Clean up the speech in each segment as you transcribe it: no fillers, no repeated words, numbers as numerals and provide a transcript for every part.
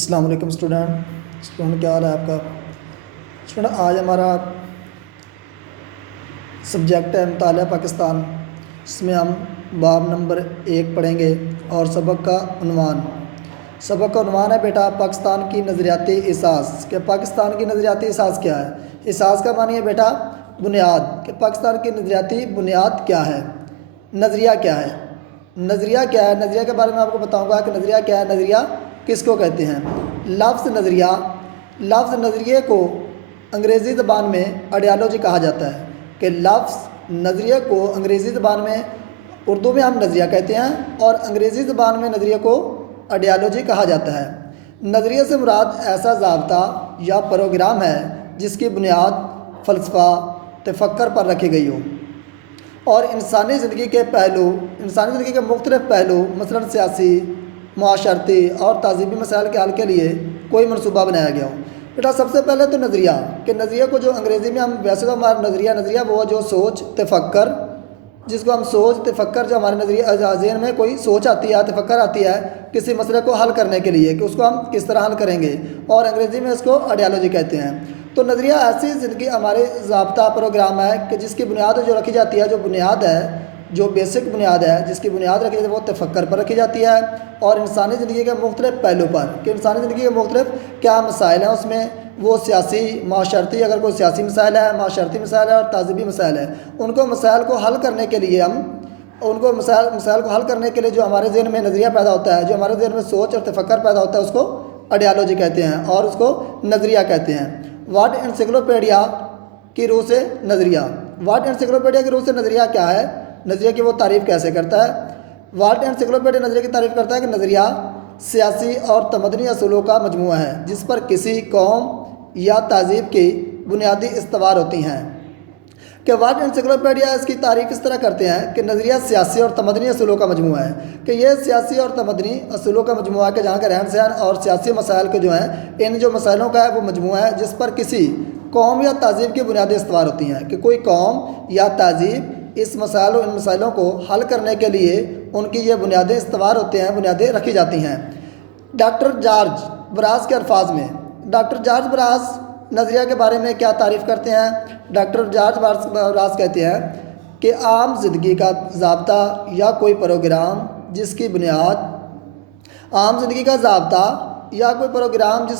السلام علیکم اسٹوڈنٹ کیا حال ہے آپ کا؟ اسٹوڈنٹ آج ہمارا سبجیکٹ ہے مطالعہ پاکستان، جس میں ہم باب نمبر 1 پڑھیں گے اور سبق کا عنوان ہے بیٹا پاکستان کی نظریاتی اساس۔ کہ پاکستان کی نظریاتی اساس کیا ہے؟ اساس کا معنی ہے بیٹا بنیاد، کہ پاکستان کی نظریاتی بنیاد کیا ہے، نظریہ کیا ہے۔ نظریہ کیا ہے؟ نظریہ کے بارے میں آپ کو بتاؤں گا کہ نظریہ کیا ہے، نظریہ کس کو کہتے ہیں۔ لفظ نظریے کو انگریزی زبان میں آئیڈیالوجی کہا جاتا ہے، کہ لفظ نظریے کو انگریزی زبان میں، اردو میں ہم نظریہ کہتے ہیں اور انگریزی زبان میں نظریے کو آئیڈیالوجی کہا جاتا ہے۔ نظریے سے مراد ایسا ضابطہ یا پروگرام ہے جس کی بنیاد فلسفہ تفکر پر رکھی گئی ہو اور انسانی زندگی کے مختلف پہلو مثلاً سیاسی، معاشرتی اور تہذیبی مسائل کے حل کے لیے کوئی منصوبہ بنایا گیا ہو۔ بیٹا سب سے پہلے تو نظریہ، کہ نظریے کو جو انگریزی میں ہم ویسے تو ہمارا نظریہ وہ جو سوچ تفکر، جس کو ہم سوچ تفکر، جو ہمارے نظریہ ذہن میں کوئی سوچ آتی ہے، تفکر آتی ہے کسی مسئلے کو حل کرنے کے لیے، کہ اس کو ہم کس طرح حل کریں گے، اور انگریزی میں اس کو آئیڈیالوجی کہتے ہیں۔ تو نظریہ ایسی زندگی ہمارے ضابطہ پروگرام ہے کہ جس کی بنیاد جو رکھی جاتی ہے، جو بیسک بنیاد ہے، جس کی بنیاد رکھی جاتی ہے وہ تفکر پر رکھی جاتی ہے اور انسانی زندگی کے مختلف پہلو پر، کہ انسانی زندگی کے مختلف کیا مسائل ہیں، اس میں وہ سیاسی، معاشرتی، اگر کوئی سیاسی مسائل ہے، معاشرتی مسائل ہے اور تہذیبی مسائل ہے، ان کو مسائل کو حل کرنے کے لیے مسائل کو حل کرنے کے لیے جو ہمارے ذہن میں نظریہ پیدا ہوتا ہے، جو ہمارے ذہن میں سوچ اور تفکر پیدا ہوتا ہے، اس کو آئیڈیالوجی کہتے ہیں اور اس کو نظریہ کہتے ہیں۔ واٹ انسائکلوپیڈیا کی روح سے نظریہ کیا ہے، نظریہ کی وہ تعریف کیسے کرتا ہے۔ واٹ انسائکلوپیڈیا نظریہ کی تعریف کرتا ہے کہ نظریہ سیاسی اور تمدنی اصولوں کا مجموعہ ہے جس پر کسی قوم یا تہذیب کی بنیادی استوار ہوتی ہیں۔ کہ واٹ انسائکلوپیڈیا اس کی تعریف اس طرح کرتے ہیں کہ نظریہ سیاسی اور تمدنی اصولوں کا مجموعہ ہے، کہ یہ سیاسی اور تمدنی اصولوں کا مجموعہ ہے، کہ جہاں کا رہن سہن اور سیاسی مسائل کے جو ہیں، ان جو مسائلوں کا ہے وہ مجموعہ ہے جس پر کسی قوم یا تہذیب کی بنیادی استوار ہوتی ہیں، کہ کوئی قوم یا تہذیب ان مسائلوں کو حل کرنے کے لیے ان کی یہ بنیادیں استوار ہوتے ہیں، بنیادیں رکھی جاتی ہیں۔ ڈاکٹر جارج براز کے الفاظ میں، ڈاکٹر جارج براز نظریہ کے بارے میں کیا تعریف کرتے ہیں؟ ڈاکٹر جارج براز کہتے ہیں کہ عام زندگی کا ضابطہ یا کوئی پروگرام جس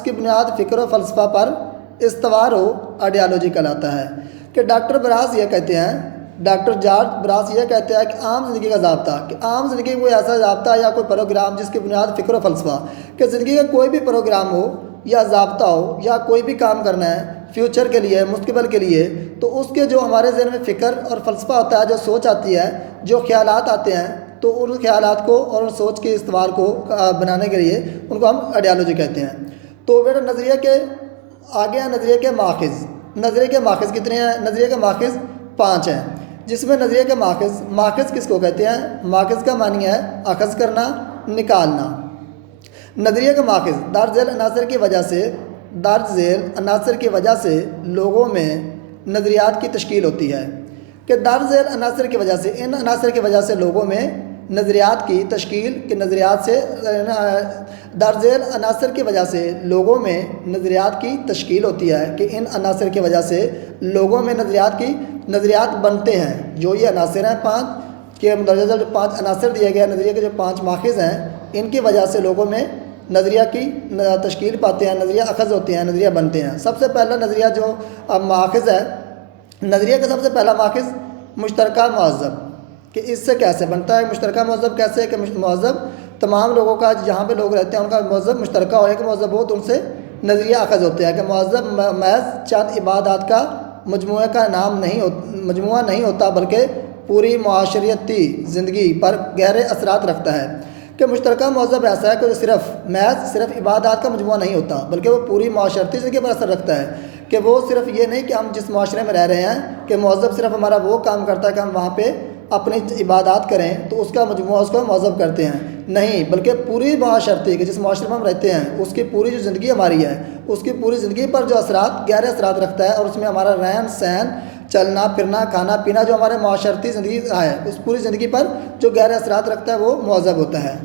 کی بنیاد فکر و فلسفہ پر استوار ہو، آئیڈیالوجی کہلاتا ہے۔ کہ ڈاکٹر جارج براز یہ کہتے ہیں کہ عام زندگی کا ضابطہ، کہ عام زندگی کوئی ایسا ضابطہ یا کوئی پروگرام جس کی بنیاد فکر و فلسفہ، کہ زندگی کا کوئی بھی پروگرام ہو یا ضابطہ ہو یا کوئی بھی کام کرنا ہے فیوچر کے لیے، مستقبل کے لیے، تو اس کے جو ہمارے ذہن میں فکر اور فلسفہ ہوتا ہے، جو سوچ آتی ہے، جو خیالات آتے ہیں، تو ان خیالات کو اور ان سوچ کے استوار کو بنانے کے لیے ان کو ہم آئیڈیالوجی کہتے ہیں۔ تو بیٹا نظریے کے آگے ہیں نظریے کے ماخذ کتنے ہیں؟ نظریے کے ماخذ 5 ہیں، جس میں نظریے کے ماخذ کس کو کہتے ہیں؟ ماخذ کا معنی ہے اخذ کرنا، نکالنا۔ نظریے کا ماخذ درج ذیل عناصر کی وجہ سے لوگوں میں نظریات کی تشکیل ہوتی ہے، کہ درج ذیل عناصر کی وجہ سے، ان عناصر کی وجہ سے لوگوں میں نظریات کی تشکیل، کہ نظریات سے درج ذیل عناصر کی وجہ سے لوگوں میں نظریات کی تشکیل ہوتی ہے، کہ ان عناصر کی وجہ سے لوگوں میں نظریات بنتے ہیں۔ جو یہ عناصر ہیں 5 کے مندرجہ جو 5 عناصر دیے گئے ہیں، نظریے کے جو 5 ماخذ ہیں، ان کی وجہ سے لوگوں میں نظریہ کی تشکیل پاتے ہیں، نظریہ اخذ ہوتے ہیں، نظریہ بنتے ہیں۔ سب سے پہلا نظریہ جو ماخذ ہے، نظریہ کا سب سے پہلا ماخذ مشترکہ مہذب، کہ اس سے کیسے بنتا ہے مشترکہ مہذب؟ کیسے کہ مہذب تمام لوگوں کا، جہاں پہ لوگ رہتے ہیں ان کا مہذب مشترکہ ہو، ایک مہذب ہو، تو ان سے نظریہ اخذ ہوتے ہیں۔ کہ مہذب محض چند عبادات کا مجموعہ نہیں ہوتا، بلکہ پوری معاشرتی زندگی پر گہرے اثرات رکھتا ہے۔ کہ مشترکہ مہذب ایسا ہے کہ صرف عبادات کا مجموعہ نہیں ہوتا، بلکہ وہ پوری معاشرتی زندگی پر اثر رکھتا ہے۔ کہ وہ صرف یہ نہیں کہ ہم جس معاشرے میں رہ رہے ہیں، کہ مہذب صرف ہمارا وہ کام کرتا ہے کہ ہم وہاں پہ اپنی عبادات کریں تو اس کا مجموعہ اس کو مہذب کرتے ہیں، نہیں، بلکہ پوری معاشرتی، کہ جس معاشرے میں ہم رہتے ہیں اس کی پوری جو زندگی ہماری ہے، اس کی پوری زندگی پر جو گہرے اثرات رکھتا ہے، اور اس میں ہمارا رہن سہن، چلنا پھرنا، کھانا پینا، جو ہمارے معاشرتی زندگی ہے، اس پوری زندگی پر جو گہرے اثرات رکھتا ہے وہ مہذب ہوتا ہے۔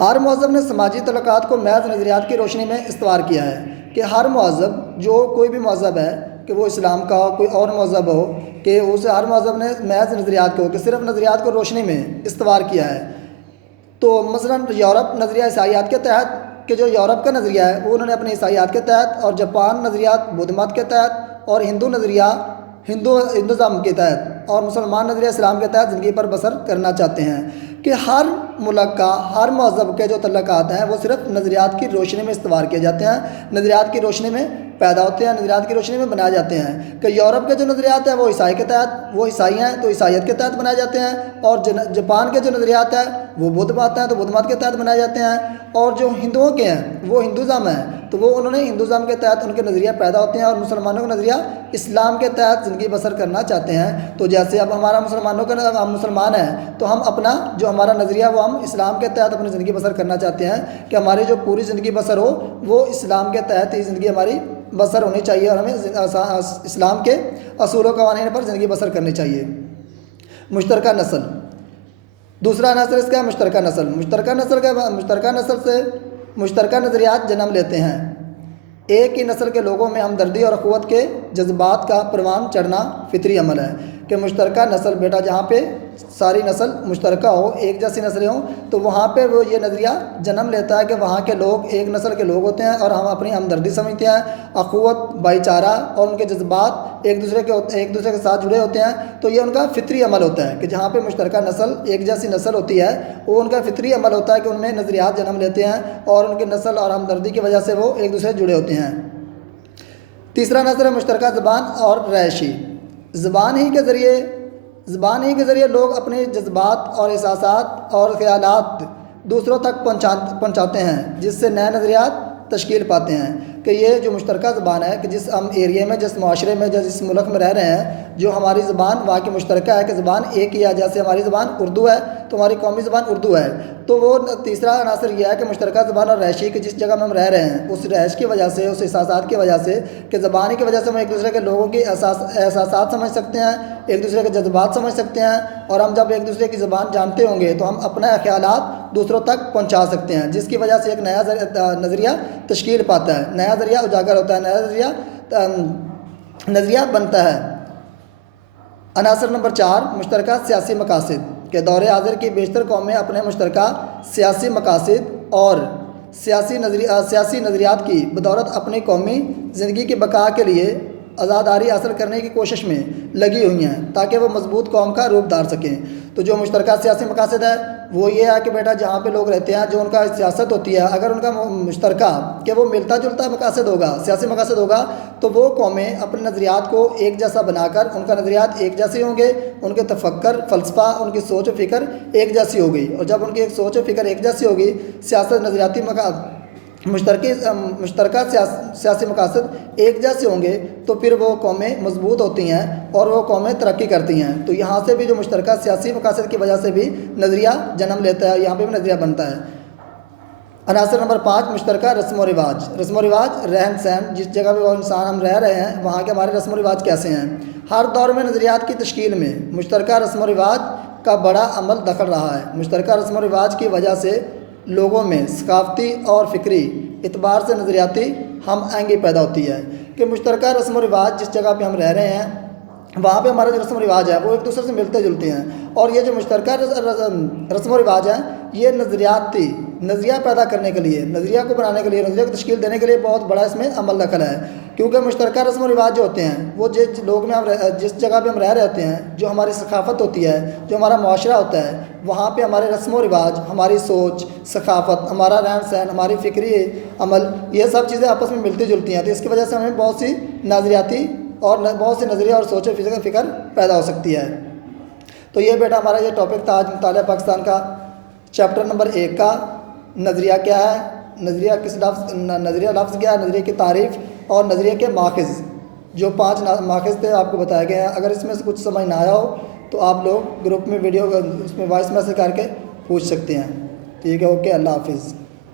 ہر مہذب نے سماجی تعلقات کو محض نظریات کی روشنی میں استوار کیا ہے کہ ہر مہذب جو کوئی بھی مہذب ہے کہ وہ اسلام کا ہو کوئی اور مہذب ہو کہ اسے ہر مہذب نے محض نظریات کو کہ صرف نظریات کو روشنی میں استوار کیا ہے۔ تو مثلاً یورپ نظریہ عیسائیات کے تحت کہ جو یورپ کا نظریہ ہے وہ انہوں نے اپنے عیسائیات کے تحت، اور جاپان نظریات بدھ مت کے تحت، اور ہندو نظریہ ہندوازم کے تحت، اور مسلمان نظریہ اسلام کے تحت زندگی پر بسر کرنا چاہتے ہیں کہ ہر ملک کا ہر مہذب کے جو تعلقات ہیں وہ صرف نظریات کی روشنی میں استوار کیے جاتے ہیں، نظریات کی روشنی میں پیدا ہوتے ہیں، نظریات کی روشنی میں بنائے جاتے ہیں۔ کہ یورپ کے جو نظریات ہیں وہ عیسائی کے تحت، وہ عیسائی ہیں تو عیسائیت کے تحت بنائے جاتے ہیں، اور جاپان کے جو نظریات ہیں وہ بدھ مت ہیں تو بدھ مت کے تحت بنائے جاتے ہیں، اور جو ہندوؤں کے ہیں وہ ہندوازم ہیں تو وہ انہوں نے ہندوازم کے تحت ان کے نظریہ پیدا ہوتے ہیں، اور مسلمانوں کا نظریہ اسلام کے تحت زندگی بسر کرنا چاہتے ہیں۔ تو جیسے اب ہمارا مسلمانوں کا ہم مسلمان ہیں تو ہم اپنا جو ہمارا نظریہ وہ ہم اسلام کے تحت اپنی زندگی بسر کرنا چاہتے ہیں کہ ہماری جو پوری زندگی بسر ہو وہ اسلام کے تحت ہی زندگی ہماری بسر ہونی چاہیے، اور ہمیں اسلام کے اصول و قوانین پر زندگی بسر کرنی چاہیے۔ مشترکہ نسل، دوسرا عنصر اس کا ہے مشترکہ نسل۔ مشترکہ نسل سے مشترکہ نظریات جنم لیتے ہیں۔ ایک ہی نسل کے لوگوں میں ہمدردی اور اخوت کے جذبات کا پروان چڑھنا فطری عمل ہے کہ مشترکہ نسل بیٹا جہاں پہ ساری نسل مشترکہ ہو، ایک جیسی نسلیں ہوں تو وہاں پہ وہ یہ نظریہ جنم لیتا ہے کہ وہاں کے لوگ ایک نسل کے لوگ ہوتے ہیں اور ہم اپنی ہمدردی سمجھتے ہیں، اخوت، بھائی چارہ اور ان کے جذبات ایک دوسرے کے ساتھ جڑے ہوتے ہیں۔ تو یہ ان کا فطری عمل ہوتا ہے کہ جہاں پہ مشترکہ نسل ایک جیسی نسل ہوتی ہے وہ ان کا فطری عمل ہوتا ہے کہ ان میں نظریات جنم لیتے ہیں اور ان کی نسل اور ہمدردی کی وجہ سے وہ ایک دوسرے سے جڑے ہوتے ہیں۔ تیسرا عنصر ہے مشترکہ زبان اور رہائشی۔ زبان ہی کے ذریعے لوگ اپنے جذبات اور احساسات اور خیالات دوسروں تک پہنچاتے ہیں، جس سے نئے نظریات تشکیل پاتے ہیں۔ کہ یہ جو مشترکہ زبان ہے کہ جس ہم ایریے میں، جس معاشرے میں، جس ملک میں رہ رہے ہیں، جو ہماری زبان وہاں کی مشترکہ ہے کہ زبان ایک ہی ہے، جیسے ہماری زبان اردو ہے تو ہماری قومی زبان اردو ہے، تو وہ تیسرا عنصر یہ ہے کہ مشترکہ زبان اور رہائشی کہ جس جگہ میں ہم رہ رہے ہیں اس رہائش کی وجہ سے، اس احساسات کی وجہ سے کہ زبان کی وجہ سے ہم ایک دوسرے کے لوگوں کی احساسات سمجھ سکتے ہیں، ایک دوسرے کے جذبات سمجھ سکتے ہیں، اور ہم جب ایک دوسرے کی زبان جانتے ہوں گے تو ہم اپنا خیالات دوسروں تک پہنچا سکتے ہیں، جس کی وجہ سے ایک نیا نظریہ تشکیل پاتا ہے، نیا نظریہ اجاگر ہوتا ہے، نیا نظریہ بنتا ہے۔ عنصر نمبر 4 مشترکہ سیاسی مقاصد کہ دور حاضر کی بیشتر قومیں اپنے مشترکہ سیاسی مقاصد اور سیاسی نظریات کی بدولت اپنی قومی زندگی کی بقا کے لیے آزاداری حاصل کرنے کی کوشش میں لگی ہوئی ہیں تاکہ وہ مضبوط قوم کا روپ دھار سکیں۔ تو جو مشترکہ سیاسی مقاصد ہے وہ یہ ہے کہ بیٹا جہاں پہ لوگ رہتے ہیں، جو ان کا سیاست ہوتی ہے، اگر ان کا مشترکہ کہ وہ ملتا جلتا مقاصد ہوگا، سیاسی مقاصد ہوگا، تو وہ قومیں اپنے نظریات کو ایک جیسا بنا کر ان کا نظریات ایک جیسے ہوں گے، ان کے تفکر، فلسفہ، ان کی سوچ و فکر ایک جیسی ہوگی، اور جب ان کی ایک سوچ و فکر ایک جیسی ہوگی، سیاست، نظریاتی مشترکہ سیاسی مقاصد ایک جیسے ہوں گے تو پھر وہ قومیں مضبوط ہوتی ہیں اور وہ قومیں ترقی کرتی ہیں۔ تو یہاں سے بھی جو مشترکہ سیاسی مقاصد کی وجہ سے بھی نظریہ جنم لیتا ہے، یہاں پہ بھی نظریہ بنتا ہے۔ عنصر نمبر 5 مشترکہ رسم و رواج، رہن سہن، جس جگہ پہ وہ انسان ہم رہ رہے ہیں وہاں کے ہمارے رسم و رواج کیسے ہیں۔ ہر دور میں نظریات کی تشکیل میں مشترکہ رسم و رواج کا بڑا عمل دخل رہا ہے۔ مشترکہ رسم و رواج کی وجہ سے لوگوں میں ثقافتی اور فکری اعتبار سے نظریاتی ہم آہنگی پیدا ہوتی ہے کہ مشترکہ رسم و رواج جس جگہ پہ ہم رہ رہے ہیں وہاں پہ ہمارے جو رسم و رواج ہے وہ ایک دوسرے سے ملتے جلتے ہیں، اور یہ جو مشترکہ رسم و رواج ہیں یہ نظریہ پیدا کرنے کے لیے، نظریہ کو بنانے کے لیے، نظریہ کو تشکیل دینے کے لیے بہت بڑا اس میں عمل دخل ہے، کیونکہ مشترکہ رسم و رواج جو ہوتے ہیں وہ جس لوگ میں جس جگہ پہ ہم رہ رہے ہوتے ہیں، جو ہماری ثقافت ہوتی ہے، جو ہمارا معاشرہ ہوتا ہے، وہاں پہ ہمارے رسم و رواج، ہماری سوچ، ثقافت، ہمارا رہن سہن، ہماری فکری عمل، یہ سب چیزیں آپس میں ملتی جلتی ہیں، تو اس کی وجہ سے ہمیں بہت سی نظریاتی اور بہت سے نظریہ اور سوچ و فکر پیدا ہو سکتی ہے۔ تو یہ بیٹا ہمارا یہ ٹاپک تھا آج مطالعہ پاکستان کا، چیپٹر نمبر 1 کا نظریہ کیا ہے، نظریہ لفظ کیا ہے، نظریے کی تعریف اور نظریے کے ماخذ، جو 5 ماخذ تھے آپ کو بتائے گئے ہیں۔ اگر اس میں سے کچھ سمجھ نہ آیا ہو تو آپ لوگ گروپ میں ویڈیو اس میں وائس میسج کر کے پوچھ سکتے ہیں۔ ٹھیک ہے، اوکے، اللہ حافظ۔